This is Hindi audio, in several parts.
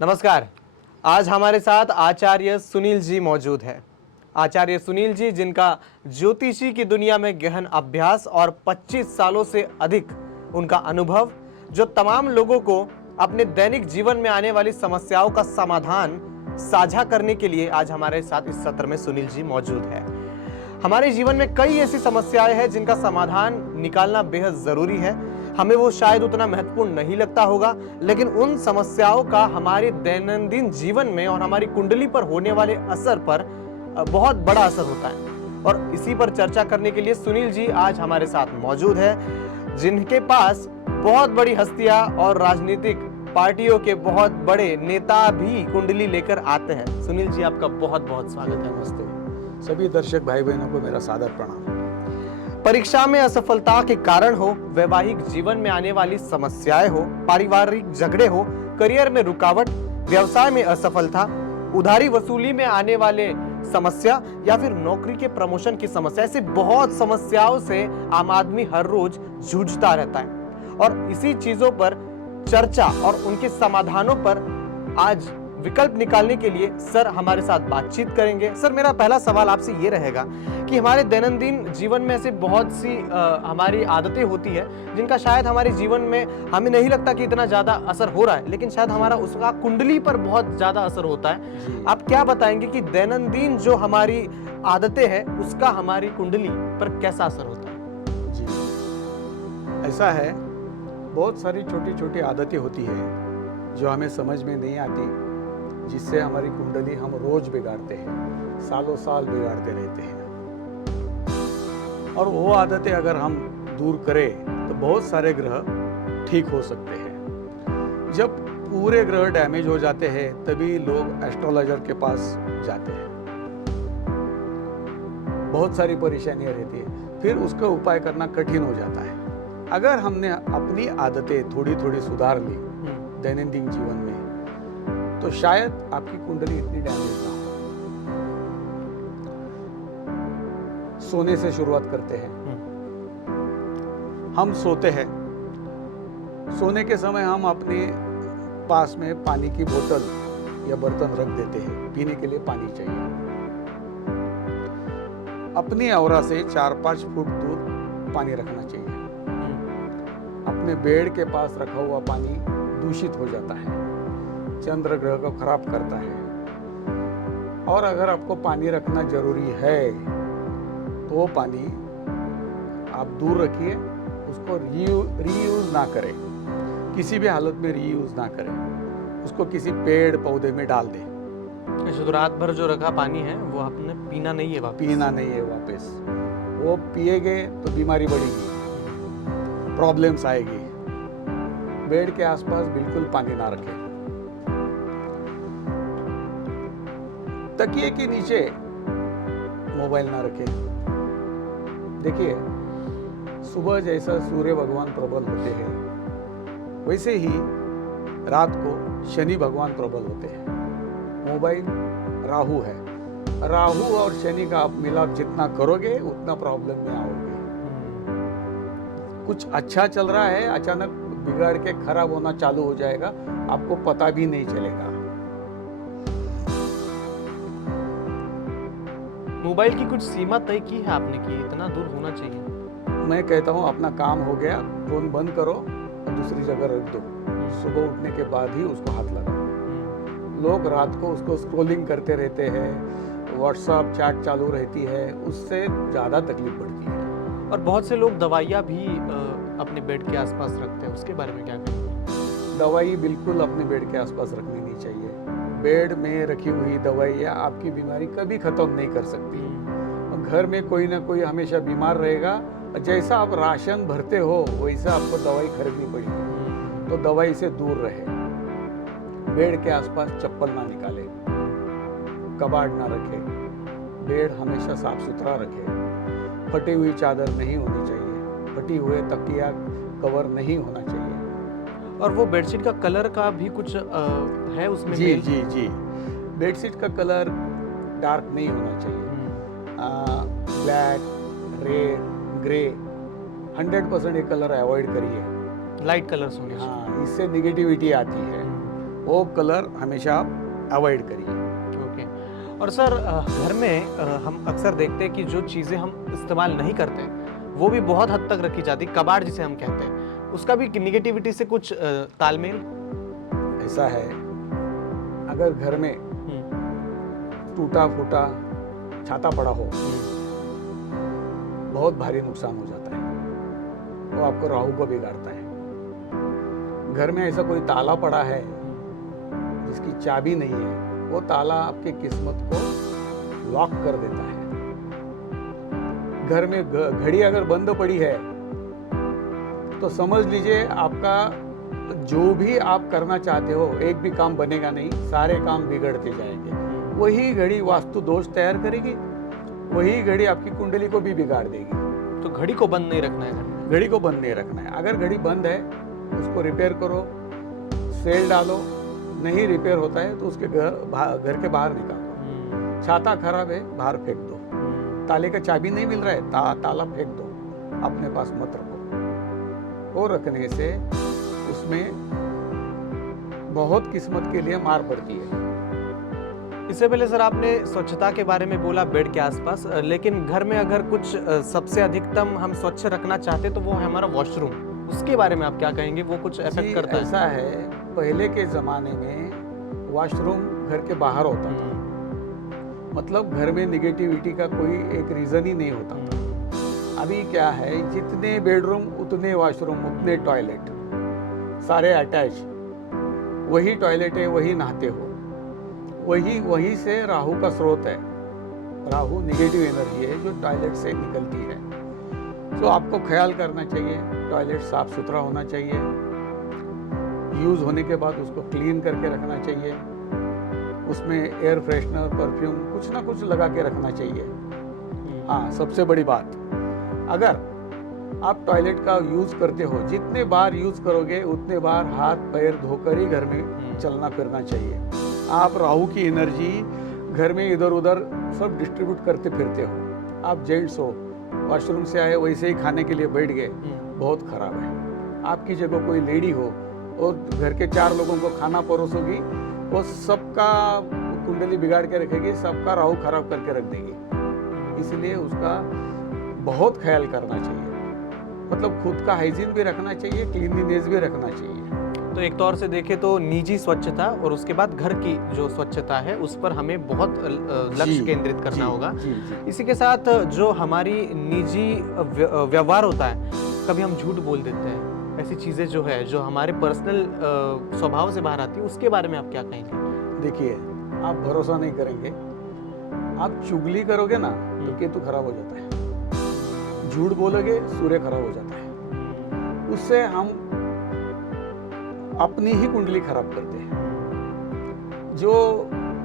नमस्कार। आज हमारे साथ आचार्य सुनील जी मौजूद हैं। आचार्य सुनील जी, जिनका ज्योतिषी की दुनिया में गहन अभ्यास और 25 सालों से अधिक उनका अनुभव, जो तमाम लोगों को अपने दैनिक जीवन में आने वाली समस्याओं का समाधान साझा करने के लिए आज हमारे साथ इस सत्र में सुनील जी मौजूद है। हमारे जीवन में कई ऐसी समस्याएं हैं जिनका समाधान निकालना बेहद जरूरी है। हमें वो शायद उतना महत्वपूर्ण नहीं लगता होगा, लेकिन उन समस्याओं का हमारे दैनंदिन जीवन में और हमारी कुंडली पर होने वाले असर पर बहुत बड़ा असर होता है। और इसी पर चर्चा करने के लिए सुनील जी आज हमारे साथ मौजूद है, जिनके पास बहुत बड़ी हस्तियां और राजनीतिक पार्टियों के बहुत बड़े नेता भी कुंडली लेकर आते हैं। सुनील जी, आपका बहुत बहुत स्वागत है। नमस्ते। सभी दर्शक भाई बहनों को मेरा सादर प्रणाम। परीक्षा में असफलता के कारण हो, वैवाहिक जीवन में आने वाली समस्याएं हो, पारिवारिक झगड़े हो, करियर में रुकावट, व्यवसाय में असफलता, उधारी वसूली में आने वाले समस्या या फिर नौकरी के प्रमोशन की समस्या, ऐसी बहुत समस्याओं से आम आदमी हर रोज जूझता रहता है। और इसी चीजों पर चर्चा और उनके समाधानों पर आज विकल्प निकालने के लिए सर हमारे साथ बातचीत करेंगे। सर, मेरा पहला सवाल आपसे ये रहेगा कि हमारे दैनंदिन जीवन में ऐसी बहुत सी हमारी आदतें होती है जिनका शायद हमारे जीवन में हमें नहीं लगता कि इतना ज्यादा असर हो रहा है, लेकिन शायद हमारा उसका कुंडली पर बहुत ज्यादा असर होता है। आप क्या बताएंगे कि दैनंदिन जो हमारी आदतें हैं उसका हमारी कुंडली पर कैसा असर होता है? जी, ऐसा है, बहुत सारी छोटी छोटी आदतें होती है जो हमें समझ में नहीं आती, जिससे हमारी कुंडली हम रोज बिगाड़ते हैं, सालों साल बिगाड़ते रहते हैं। और वो आदतें अगर हम दूर करें तो बहुत सारे ग्रह ठीक हो सकते हैं। जब पूरे ग्रह डैमेज हो जाते हैं तभी लोग एस्ट्रोलॉजर के पास जाते हैं। बहुत सारी परेशानियां रहती है, फिर उसका उपाय करना कठिन हो जाता है। अगर हमने अपनी आदतें थोड़ी थोड़ी सुधार ली दैनंदिन जीवन में, तो शायद आपकी कुंडली इतनी डैमेज ना हो। सोने से शुरुआत करते हैं। हम सोते हैं, सोने के समय हम अपने पास में पानी की बोतल या बर्तन रख देते हैं, पीने के लिए पानी चाहिए। अपनी औरा से 4-5 फुट दूर पानी रखना चाहिए। अपने बेड के पास रखा हुआ पानी दूषित हो जाता है, चंद्र ग्रह को खराब करता है। और अगर आपको पानी रखना जरूरी है तो वो पानी आप दूर रखिए, उसको रीयूज ना करें, किसी भी हालत में रीयूज ना करें, उसको किसी पेड़ पौधे में डाल दें। तो रात भर जो रखा पानी है वो आपने पीना नहीं है वापस? पीना नहीं है वापस। वो पिएगे तो बीमारी बढ़ेगी, प्रॉब्लम्स आएगी। बेड के आसपास बिल्कुल पानी ना रखें। तकिए के नीचे मोबाइल ना रखें। देखिए, सुबह जैसा सूर्य भगवान प्रबल होते हैं, वैसे ही रात को शनि भगवान प्रबल होते हैं। मोबाइल राहु है, राहु और शनि का आप मिलाप जितना करोगे उतना प्रॉब्लम में आओगे। कुछ अच्छा चल रहा है, अचानक बिगड़ के खराब होना चालू हो जाएगा, आपको पता भी नहीं चलेगा। मोबाइल की कुछ सीमा तय की है आपने कि इतना दूर होना चाहिए? मैं कहता हूँ अपना काम हो गया, फोन बंद करो और दूसरी जगह रख दो। सुबह उठने के बाद ही उसको हाथ लगाओ। लोग रात को उसको स्क्रॉलिंग करते रहते हैं, व्हाट्सएप चैट चालू रहती है, उससे ज़्यादा तकलीफ बढ़ती है। और बहुत से लोग दवाइयाँ भी अपने बेड के आसपास रखते हैं, उसके बारे में क्या कहेंगे? दवाई बिल्कुल अपने बेड के आसपास रखनी नहीं चाहिए। बेड में रखी हुई दवाइयाँ आपकी बीमारी कभी खत्म नहीं कर सकती। घर में कोई ना कोई हमेशा बीमार रहेगा। जैसा आप राशन भरते हो वैसा आपको दवाई खरीदनी पड़ेगी, तो दवाई से दूर रहे। बेड के आसपास चप्पल ना निकाले, कबाड़ ना रखे, बेड हमेशा साफ सुथरा रखे। फटी हुई चादर नहीं होनी चाहिए, फटी हुए तकिया कवर नहीं होना चाहिए। और वो बेडशीट का कलर का भी कुछ है उसमें? जी जी जी, बेडशीट का कलर डार्क नहीं होना चाहिए। ब्लैक, रेड, ग्रे, 100% ये कलर अवॉइड करिए। लाइट कलर्स होने चाहिए। हाँ, इससे निगेटिविटी आती है। वो कलर हमेशा आप अवॉइड करिए। ओके। और सर घर में हम अक्सर देखते हैं कि जो चीज़ें हम इस्तेमाल नहीं करते वो भी बहुत हद तक रखी जाती, कबाड़ जिसे हम कहते हैं, उसका भी निगेटिविटी से कुछ तालमेल? ऐसा है, अगर घर में टूटा फूटा छाता पड़ा हो, बहुत भारी नुकसान हो जाता है, वो आपको राहु को बिगाड़ता है। घर में ऐसा कोई ताला पड़ा है जिसकी चाबी नहीं है, वो ताला आपकी किस्मत को लॉक कर देता है। घर में घड़ी अगर बंद पड़ी है तो समझ लीजिए आपका जो भी आप करना चाहते हो एक भी काम बनेगा नहीं, सारे काम बिगड़ते जाएंगे। वही घड़ी वास्तु दोष तैयार करेगी, वही घड़ी आपकी कुंडली को भी बिगाड़ देगी। तो घड़ी को बंद नहीं रखना है घर में? घड़ी को बंद नहीं रखना है। अगर घड़ी बंद है उसको रिपेयर करो, सेल डालो, नहीं रिपेयर होता है तो उसके घर के बाहर निकालो। छाता खराब है, बाहर फेंक दो। ताले का चाबी नहीं मिल रहा है, ताला फेंक दो, अपने पास मत रखो। वो रखने से उसमें बहुत किस्मत के लिए मार पड़ती है। इससे पहले सर आपने स्वच्छता के बारे में बोला बेड के आसपास, लेकिन घर में अगर कुछ सबसे अधिकतम हम स्वच्छ रखना चाहते तो वो है हमारा वॉशरूम, उसके बारे में आप क्या कहेंगे? वो कुछ इफेक्ट करता है? ऐसा है, पहले के जमाने में वॉशरूम घर के बाहर होता था, मतलब घर में निगेटिविटी का कोई एक रीजन ही नहीं होता था। अभी क्या है, जितने बेडरूम उतने वॉशरूम उतने टॉयलेट, सारे अटैच, वही टॉयलेट है, वही नहाते हो, वही से राहु का स्रोत है। राहु नेगेटिव एनर्जी है जो टॉयलेट से निकलती है। तो आपको ख्याल करना चाहिए, टॉयलेट साफ सुथरा होना चाहिए, यूज होने के बाद उसको क्लीन करके रखना चाहिए, उसमें एयर फ्रेशनर, परफ्यूम कुछ ना कुछ लगा के रखना चाहिए। हाँ, सबसे बड़ी बात, अगर आप टॉयलेट का यूज करते हो, जितने बार यूज करोगे उतने बार हाथ पैर धोकर ही घर में चलना फिरना चाहिए। आप राहु की एनर्जी घर में इधर उधर सब डिस्ट्रीब्यूट करते फिरते हो। आप जेंट्स हो, वॉशरूम से आए वैसे ही खाने के लिए बैठ गए, बहुत खराब है। आपकी जगह कोई लेडी हो और घर के 4 लोगों को खाना परोसोगी, वो सबका कुंडली बिगाड़ के रखेगी, सबका राहु खराब करके रख देगी। इसलिए उसका बहुत ख्याल करना चाहिए, मतलब खुद का हाइजीन भी रखना चाहिए, क्लीनलीनेस भी रखना चाहिए। तो एक तौर से देखें तो निजी स्वच्छता और उसके बाद घर की जो स्वच्छता है उस पर हमें बहुत लक्ष्य केंद्रित करना होगा। इसी के साथ जो हमारी निजी व्यवहार होता है, कभी हम झूठ बोल देते हैं, ऐसी चीजें जो है जो हमारे पर्सनल स्वभाव से बाहर आती है, उसके बारे में आप क्या कहेंगे? देखिए, आप भरोसा नहीं करेंगे, आप चुगली करोगे ना तो केतु खराब हो जाता है, झूठ बोलोगे सूर्य खराब हो जाता है, उससे हम अपनी ही कुंडली खराब करते हैं। जो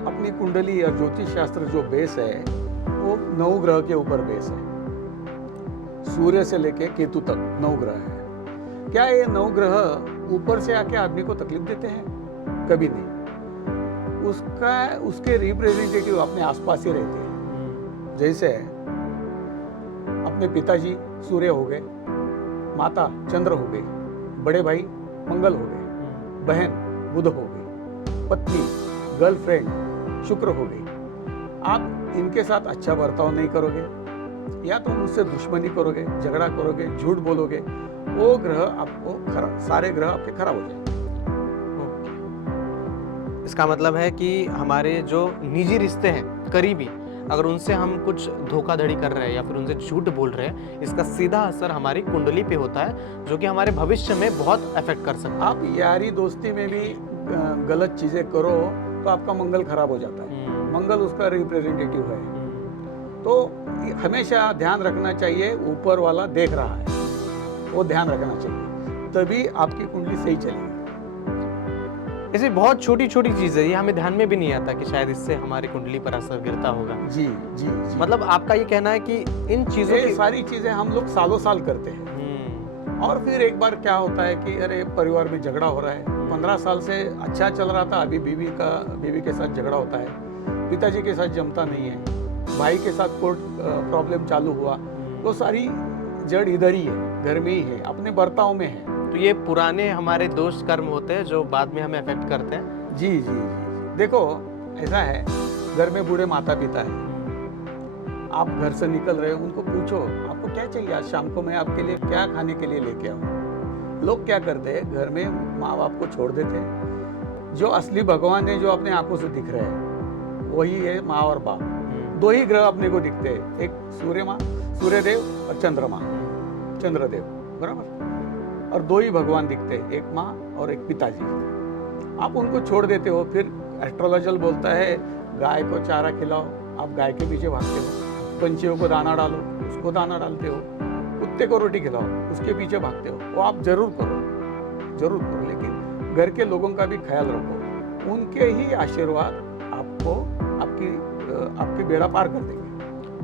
अपनी कुंडली और ज्योतिष शास्त्र जो बेस है वो 9 ग्रह के ऊपर बेस है, सूर्य से लेके केतु तक 9 ग्रह है। क्या ये 9 ग्रह ऊपर से आके आदमी को तकलीफ देते हैं? कभी नहीं। उसके रिप्रेजेंटेटिव अपने आसपास ही रहते हैं। जैसे अपने पिताजी सूर्य हो गए, माता चंद्र हो गई, बड़े भाई मंगल हो गए, बहन बुध हो गई, पत्नी गर्लफ्रेंड शुक्र हो गई। आप इनके साथ अच्छा बर्ताव नहीं करोगे या तो उनसे दुश्मनी करोगे, झगड़ा करोगे, झूठ बोलोगे, वो ग्रह आपको सारे ग्रह आपके खराब हो जाएंगे। इसका मतलब है कि हमारे जो निजी रिश्ते हैं करीबी, अगर उनसे हम कुछ धोखाधड़ी कर रहे हैं या फिर उनसे झूठ बोल रहे हैं, इसका सीधा असर हमारी कुंडली पे होता है, जो कि हमारे भविष्य में बहुत अफेक्ट कर सकता है। आप यारी दोस्ती में भी गलत चीजें करो तो आपका मंगल खराब हो जाता है। मंगल उसका रिप्रेजेंटेटिव है। तो हमेशा ध्यान रखना चाहिए, ऊपर वाला देख रहा है, वो ध्यान रखना चाहिए, तभी आपकी कुंडली सही चलेगी। ऐसी बहुत छोटी छोटी चीजें, ये हमें ध्यान में भी नहीं आता कि शायद इससे हमारी कुंडली पर असर गिरता होगा। जी जी, जी। मतलब आपका ये कहना है कि इन चीजों की सारी चीजें हम लोग सालों साल करते हैं, और फिर एक बार क्या होता है कि अरे परिवार में झगड़ा हो रहा है, 15 साल से अच्छा चल रहा था, अभी बीवी के साथ झगड़ा होता है, पिताजी के साथ जमता नहीं है, भाई के साथ कोर्ट प्रॉब्लम चालू हुआ, तो सारी जड़ इधर ही है, घर में ही है, अपने बर्ताव में है। तो ये पुराने हमारे दोष कर्म होते हैं जो बाद में हमें अफेक्ट करते हैं। जी जी जी जी। देखो, ऐसा है, घर में बूढ़े माता पिता है, आप घर से निकल रहे हो, उनको पूछो आपको क्या चाहिए, आज शाम को मैं आपके लिए क्या खाने के लिए लेके आऊँ। लोग क्या करते हैं, घर में माँ बाप को छोड़ देते हैं। जो असली भगवान है, जो अपने आंखों से दिख रहे हैं, वही है माँ और बाप। दो ही ग्रह अपने को दिखते हैं, एक सूर्यदेव और चंद्रदेव, बराबर। और दो ही भगवान दिखते हैं, एक माँ और एक पिताजी। आप उनको छोड़ देते हो, फिर एस्ट्रोलॉजर बोलता है गाय को चारा खिलाओ, आप गाय के पीछे भागते हो। पंछियों को दाना डालो, उसको दाना डालते हो। कुत्ते को रोटी खिलाओ, उसके पीछे भागते हो। वो आप जरूर करो, लेकिन घर के लोगों का भी ख्याल रखो। उनके ही आशीर्वाद आपको आपकी बेड़ा पार कर देंगे।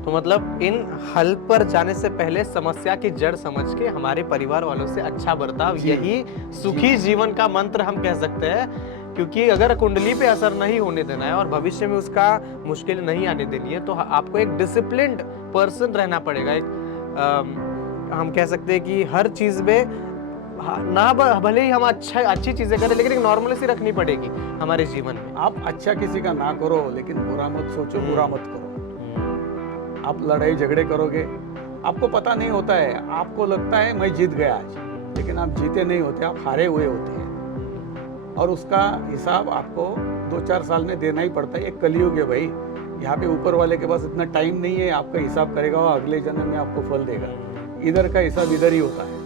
तो मतलब इन हल पर जाने से पहले समस्या की जड़ समझ के हमारे परिवार वालों से अच्छा बर्ताव, यही सुखी जीवन का मंत्र हम कह सकते हैं। क्योंकि अगर कुंडली पे असर नहीं होने देना है और भविष्य में उसका मुश्किल नहीं आने देनी है, तो आपको एक डिसिप्लिन्ड पर्सन रहना पड़ेगा। हम कह सकते हैं कि हर चीज में भले ही हम अच्छी चीजें करें, लेकिन एक नॉर्मलिटी रखनी पड़ेगी हमारे जीवन में। आप अच्छा किसी का ना करो, लेकिन बुरा मत सोचो, बुरा मत करो। आप लड़ाई झगड़े करोगे, आपको पता नहीं होता है, आपको लगता है मैं जीत गया आज, लेकिन आप जीते नहीं होते, आप हारे हुए होते हैं। और उसका हिसाब आपको 2-4 साल में देना ही पड़ता है। एक कलयुग है भाई, यहाँ पे ऊपर वाले के पास इतना टाइम नहीं है, आपका हिसाब करेगा और अगले जन्म में आपको फल देगा। इधर का हिसाब इधर ही होता है।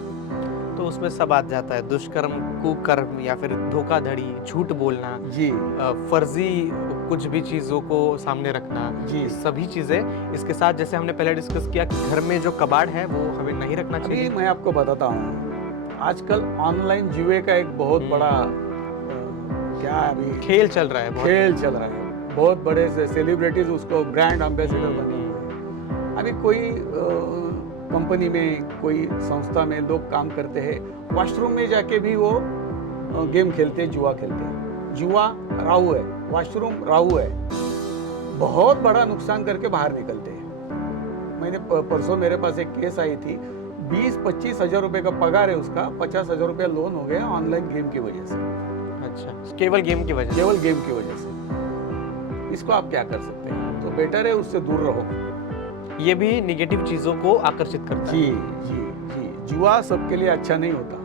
तो उसमें सब आ जाता है, दुष्कर्म, कुकर्म, या फिर धोखाधड़ी, झूठ बोलना जी, फर्जी कुछ भी चीजों को सामने रखना जी, सभी चीजें। इसके साथ जैसे हमने पहले डिस्कस किया कि घर में जो कबाड़ है वो हमें नहीं रखना चाहिए। मैं आपको बताता हूँ, आजकल ऑनलाइन जुए का एक बहुत बड़ा क्या अभी खेल चल रहा है। बहुत बड़े से सेलिब्रिटीज उसको ब्रांड एम्बेसडर बने हुए। अभी कोई कंपनी में, कोई संस्था में लोग काम करते हैं, वॉशरूम में जाके भी वो गेम खेलते हैं, जुआ खेलते हैं। जुआ राहु है, वॉशरूम राहु है, बहुत बड़ा नुकसान करके बाहर निकलते हैं। मैंने परसों मेरे पास एक केस आई थी, 20-25 हजार रुपए का पगार है उसका, 50 हजार रुपया लोन हो गया ऑनलाइन गेम की वजह से। अच्छा, केवल गेम की वजह से। इसको आप क्या कर सकते हैं? तो बेटर है उससे दूर रहो। ये भी निगेटिव चीजों को आकर्षित करता है। जी। जुआ सबके लिए अच्छा नहीं होता।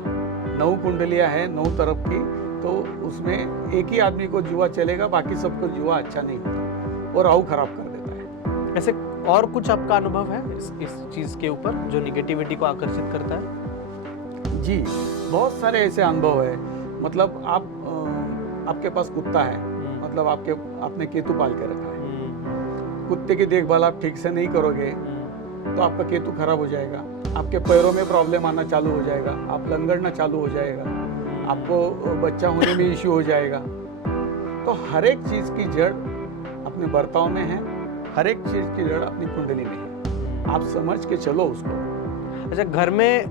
9 कुंडलियां हैं, 9 तरफ की, तो उसमें एक ही आदमी को जुआ चलेगा, बाकी सबको जुआ अच्छा नहीं होता और राहु खराब कर देता है। ऐसे और कुछ आपका अनुभव है इस चीज के ऊपर जो निगेटिविटी को आकर्षित करता है? जी, बहुत सारे ऐसे अनुभव है। मतलब आपके पास कुत्ता है, मतलब आपने केतु पाल के रखा है। कुत्ते की देखभाल आप ठीक से नहीं करोगे तो आपका केतु खराब हो जाएगा, आपके पैरों में प्रॉब्लम आना चालू हो जाएगा, आप लंगड़ना चालू हो जाएगा, आपको बच्चा होने में इश्यू हो जाएगा। तो हर एक चीज की जड़ अपने बर्ताव में है, हर एक चीज की जड़ अपनी कुंडली में है। आप समझ के चलो उसको। अच्छा, घर में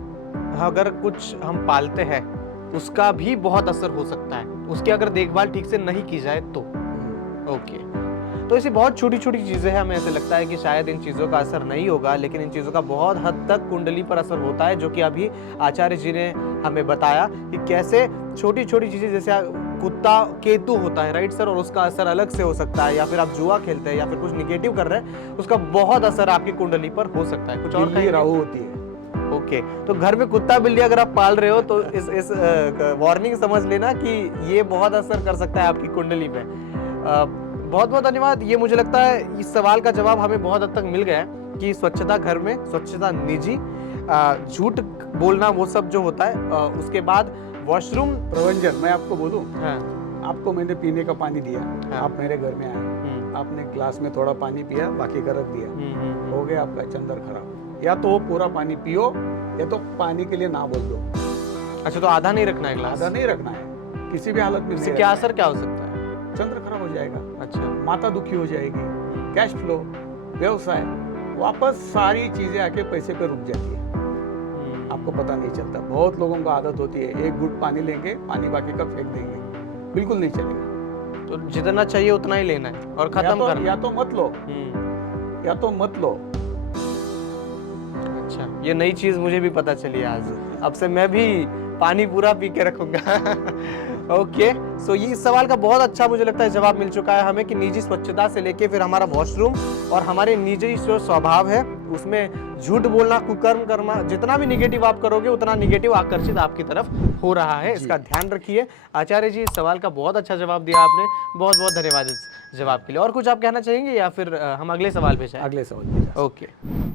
अगर कुछ हम पालते हैं उसका भी बहुत असर हो सकता है, उसकी अगर देखभाल ठीक से नहीं की जाए तो। ओके, तो ऐसी बहुत छोटी छोटी चीजें हैं, हमें ऐसे लगता है कि शायद इन चीजों का असर नहीं होगा, लेकिन इन चीजों का बहुत हद तक कुंडली पर असर होता है, जो कि अभी आचार्य जी ने हमें बताया कि कैसे छोटी छोटी चीजें, जैसे कुत्ता केतु होता है, राइट सर, और उसका असर अलग से हो सकता है, या फिर आप जुआ खेलते हैं या फिर कुछ निगेटिव कर रहे हैं, उसका बहुत असर आपकी कुंडली पर हो सकता है। कुछ और कहीं राहु होती है। ओके, तो घर में कुत्ता बिल्ली अगर आप पाल रहे हो तो इस वार्निंग समझ लेना कि ये बहुत असर कर सकता है आपकी कुंडली पे। बहुत बहुत धन्यवाद। ये मुझे लगता है इस सवाल का जवाब हमें बहुत हद तक मिल गया है कि स्वच्छता घर में, स्वच्छता निजी, झूठ बोलना वो सब जो होता है, उसके बाद वॉशरूम प्रबंधन। मैं आपको बोलूं, हाँ। आपको मैंने पीने का पानी दिया, हाँ। आप मेरे घर में आए, आपने ग्लास में थोड़ा पानी पिया, बाकी का रख दिया, हो गया आपका चंदर खराब। या तो वो पूरा पानी पियो, या तो पानी के लिए ना बोल दो। अच्छा, तो आधा नहीं रखना है ग्लास? आधा नहीं रखना है किसी भी हालत में। इससे क्या असर क्या हो सकता है? चंद्र खराब हो जाएगा। अच्छा, माता दुखी हो जाएगी, कैश फ्लो, व्यवसाय, वापस सारी चीजें आके पैसे पे रुक जाती है, आपको पता नहीं चलता। बहुत लोगों को आदत होती है, एक घूंट पानी लेंगे, पानी बाकी का फेंक देंगे, बिल्कुल नहीं चलेगा। तो जितना चाहिए उतना ही लेना है और खत्म करना। या तो मत लो, या तो मत लो। अच्छा, ये नई चीज मुझे भी पता चली आज। अब से मैं भी पानी पूरा पी के रखूंगा। ओके, सो ये इस सवाल का बहुत अच्छा मुझे लगता है जवाब मिल चुका है हमें कि निजी स्वच्छता से लेके फिर हमारा वॉशरूम और हमारे निजी जो स्वभाव है उसमें झूठ बोलना, कुकर्म करना, जितना भी निगेटिव आप करोगे उतना निगेटिव आकर्षित आपकी तरफ हो रहा है। इसका ध्यान रखिए। आचार्य जी, इस सवाल का बहुत अच्छा जवाब दिया आपने, बहुत बहुत धन्यवाद इस जवाब के लिए। और कुछ आप कहना चाहेंगे या फिर हम अगले सवाल पे जाएं? अगले सवाल पे जा सकते हैं। ओके।